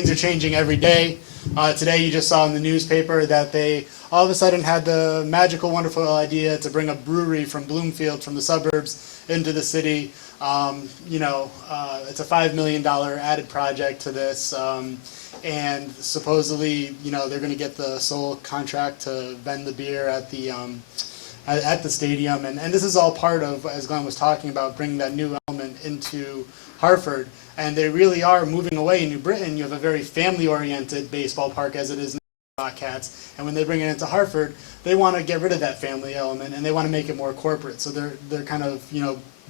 things are changing every day. Today you just saw in the newspaper that they all of a sudden had the magical, wonderful idea to bring a brewery from Bloomfield, from the suburbs, into the city. It's a $5 million added project to this. And supposedly, they're going to get the sole contract to vend the beer at the stadium. And this is all part of, as Glenn was talking about, bringing that new element into Hartford. And they really are moving away. In New Britain, you have a very family-oriented baseball park as it is now, Cats. And when they bring it into Hartford, they want to get rid of that family element and they want to make it more corporate. So they're kind of,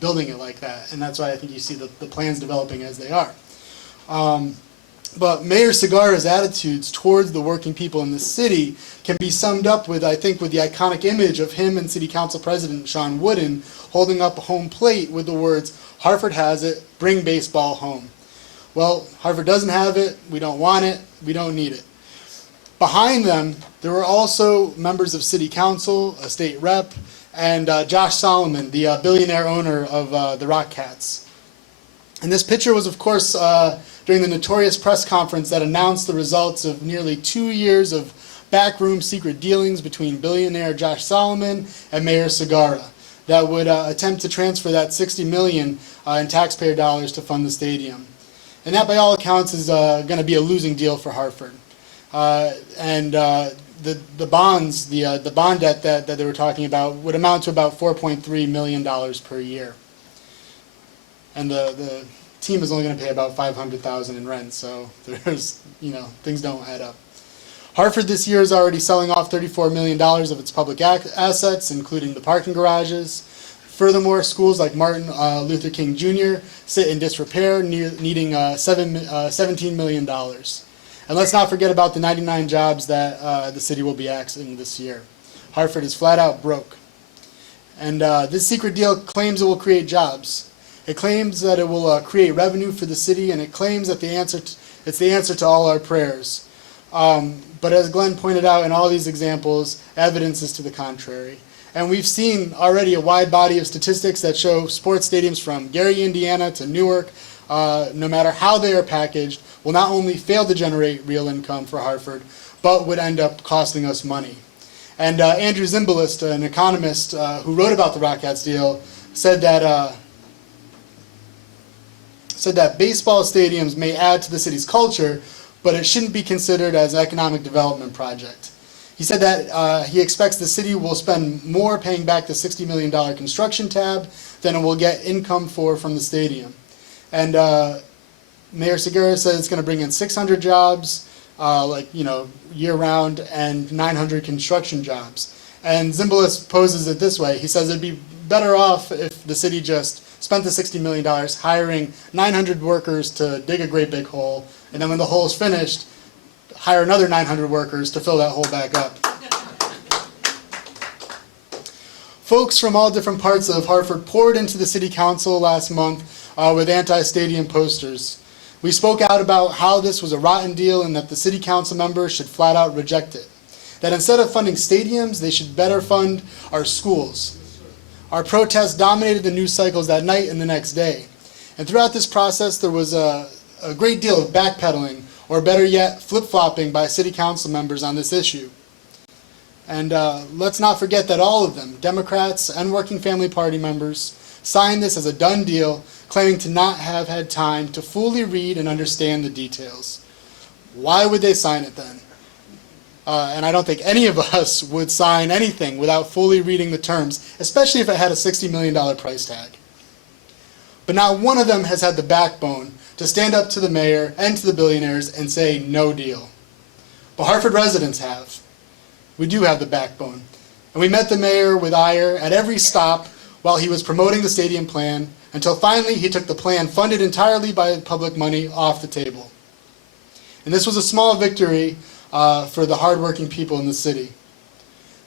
building it like that. And that's why I think you see the plans developing as they are. But Mayor Segarra's attitudes towards the working people in the city can be summed up with, I think, with the iconic image of him and City Council President Sean Wooden holding up a home plate with the words, "Hartford has it, bring baseball home." Well, Hartford doesn't have it, we don't want it, we don't need it. Behind them, there were also members of City Council, a state rep, and Josh Solomon, the billionaire owner of the Rock Cats. And this picture was, of course, during the notorious press conference that announced the results of nearly 2 years of backroom secret dealings between billionaire Josh Solomon and Mayor Segarra that would attempt to transfer that $60 million in taxpayer dollars to fund the stadium. And that, by all accounts, is going to be a losing deal for Hartford. The bonds, the bond debt that they were talking about would amount to about $4.3 million per year. And the team is only going to pay about $500,000 in rent, so there's, things don't add up. Hartford this year is already selling off $34 million of its public assets, including the parking garages. Furthermore, schools like Martin Luther King Jr. sit in disrepair, needing $17 million. And let's not forget about the 99 jobs that the city will be axing this year. Hartford is flat out broke. And this secret deal claims it will create jobs. It claims that it will create revenue for the city, and it claims that it's the answer to all our prayers. But as Glenn pointed out in all these examples, evidence is to the contrary. And we've seen already a wide body of statistics that show sports stadiums from Gary, Indiana to Newark, no matter how they are packaged, will not only fail to generate real income for Hartford, but would end up costing us money. And Andrew Zimbalist, an economist who wrote about the Rockets deal, said that baseball stadiums may add to the city's culture, but it shouldn't be considered as an economic development project. He said that he expects the city will spend more paying back the $60 million construction tab than it will get income from the stadium. And Mayor Segarra says it's going to bring in 600 jobs, year-round, and 900 construction jobs. And Zimbalist poses it this way. He says it'd be better off if the city just spent the $60 million hiring 900 workers to dig a great big hole, and then when the hole is finished, hire another 900 workers to fill that hole back up. Folks from all different parts of Hartford poured into the city council last month with anti-stadium posters. We spoke out about how this was a rotten deal and that the city council members should flat out reject it. That instead of funding stadiums, they should better fund our schools. Our protests dominated the news cycles that night and the next day. And throughout this process, there was a great deal of backpedaling, or better yet, flip-flopping by city council members on this issue. And let's not forget that all of them, Democrats and Working Family Party members, signed this as a done deal, claiming to not have had time to fully read and understand the details. Why would they sign it then? And I don't think any of us would sign anything without fully reading the terms, especially if it had a $60 million price tag. But not one of them has had the backbone to stand up to the mayor and to the billionaires and say no deal. But Hartford residents have. We do have the backbone. And we met the mayor with ire at every stop while he was promoting the stadium plan, until finally he took the plan funded entirely by public money off the table. And this was a small victory for the hardworking people in the city.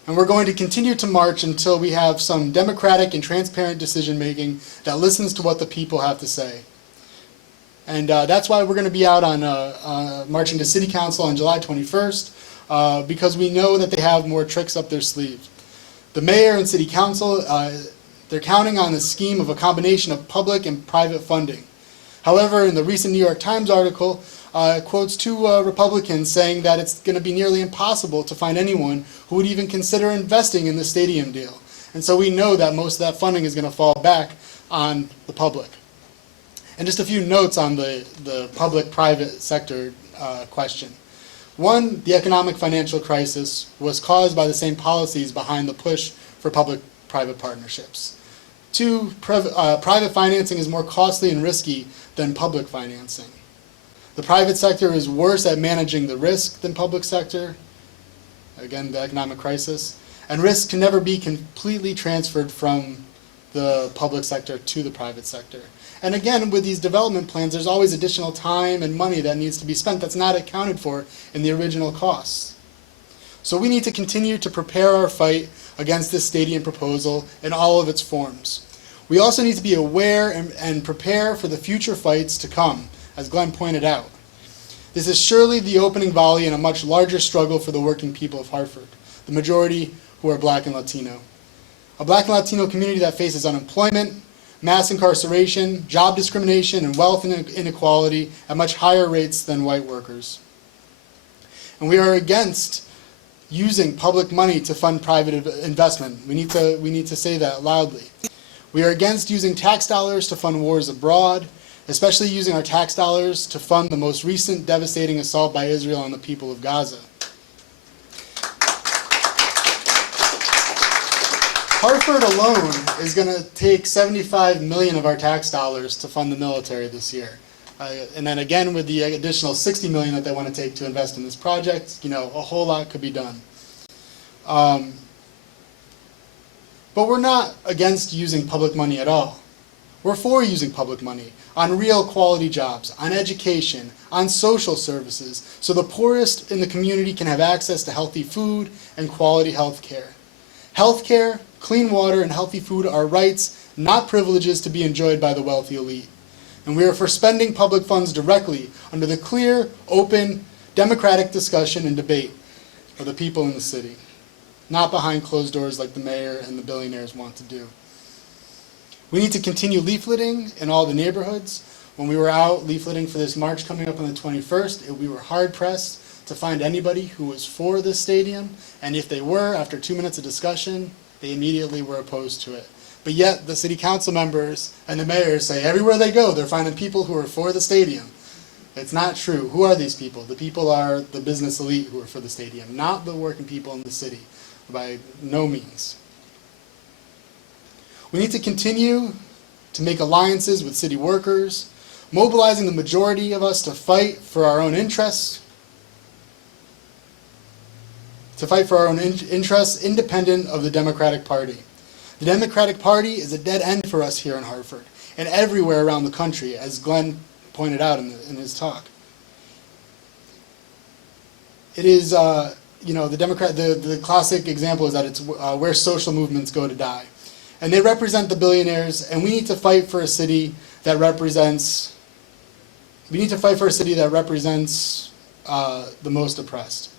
And we're going to continue to march until we have some democratic and transparent decision making that listens to what the people have to say. And that's why we're going to be out on marching to City Council on July 21st, because we know that they have more tricks up their sleeve. The mayor and City Council, they're counting on the scheme of a combination of public and private funding. However, in the recent New York Times article, it quotes two Republicans saying that it's going to be nearly impossible to find anyone who would even consider investing in the stadium deal. And so we know that most of that funding is going to fall back on the public. And just a few notes on the public-private sector question. One, the economic financial crisis was caused by the same policies behind the push for public-private partnerships. Two, private financing is more costly and risky than public financing. The private sector is worse at managing the risk than public sector, again, the economic crisis, and risk can never be completely transferred from the public sector to the private sector. And again, with these development plans, there's always additional time and money that needs to be spent that's not accounted for in the original costs. So we need to continue to prepare our fight against this stadium proposal in all of its forms. We also need to be aware and prepare for the future fights to come, as Glenn pointed out. This is surely the opening volley in a much larger struggle for the working people of Hartford, the majority who are Black and Latino. A Black and Latino community that faces unemployment, mass incarceration, job discrimination, and wealth inequality at much higher rates than white workers. And we are against using public money to fund private investment. We need to say that loudly. We are against using tax dollars to fund wars abroad, especially using our tax dollars to fund the most recent devastating assault by Israel on the people of Gaza. Hartford alone is going to take $75 million of our tax dollars to fund the military this year. And then again, with the additional $60 million that they want to take to invest in this project, a whole lot could be done. But we're not against using public money at all. We're for using public money on real quality jobs, on education, on social services, so the poorest in the community can have access to healthy food and quality health care. Health care, clean water, and healthy food are rights, not privileges to be enjoyed by the wealthy elite. And we are for spending public funds directly under the clear, open, democratic discussion and debate of the people in the city, not behind closed doors like the mayor and the billionaires want to do. We need to continue leafleting in all the neighborhoods. When we were out leafleting for this march coming up on the 21st, we were hard-pressed to find anybody who was for this stadium, and if they were, after 2 minutes of discussion, they immediately were opposed to it. But yet, the city council members and the mayor say everywhere they go, they're finding people who are for the stadium. It's not true. Who are these people? The people are the business elite who are for the stadium, not the working people in the city, by no means. We need to continue to make alliances with city workers, mobilizing the majority of us to fight for our own interests, independent of the Democratic Party. The Democratic Party is a dead end for us here in Hartford and everywhere around the country, as Glenn pointed out in his talk. It is, the classic example is that it's where social movements go to die. And they represent the billionaires, and we need to fight for a city that represents, the most oppressed.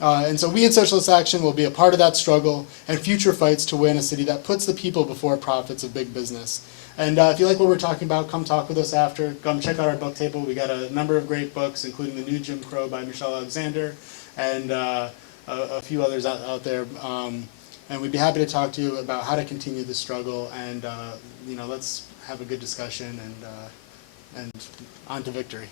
And so we in Socialist Action will be a part of that struggle and future fights to win a city that puts the people before profits of big business. And if you like what we're talking about, come talk with us after. Come check out our book table. We got a number of great books, including The New Jim Crow by Michelle Alexander, and a few others out there. And we'd be happy to talk to you about how to continue the struggle. And let's have a good discussion and on to victory.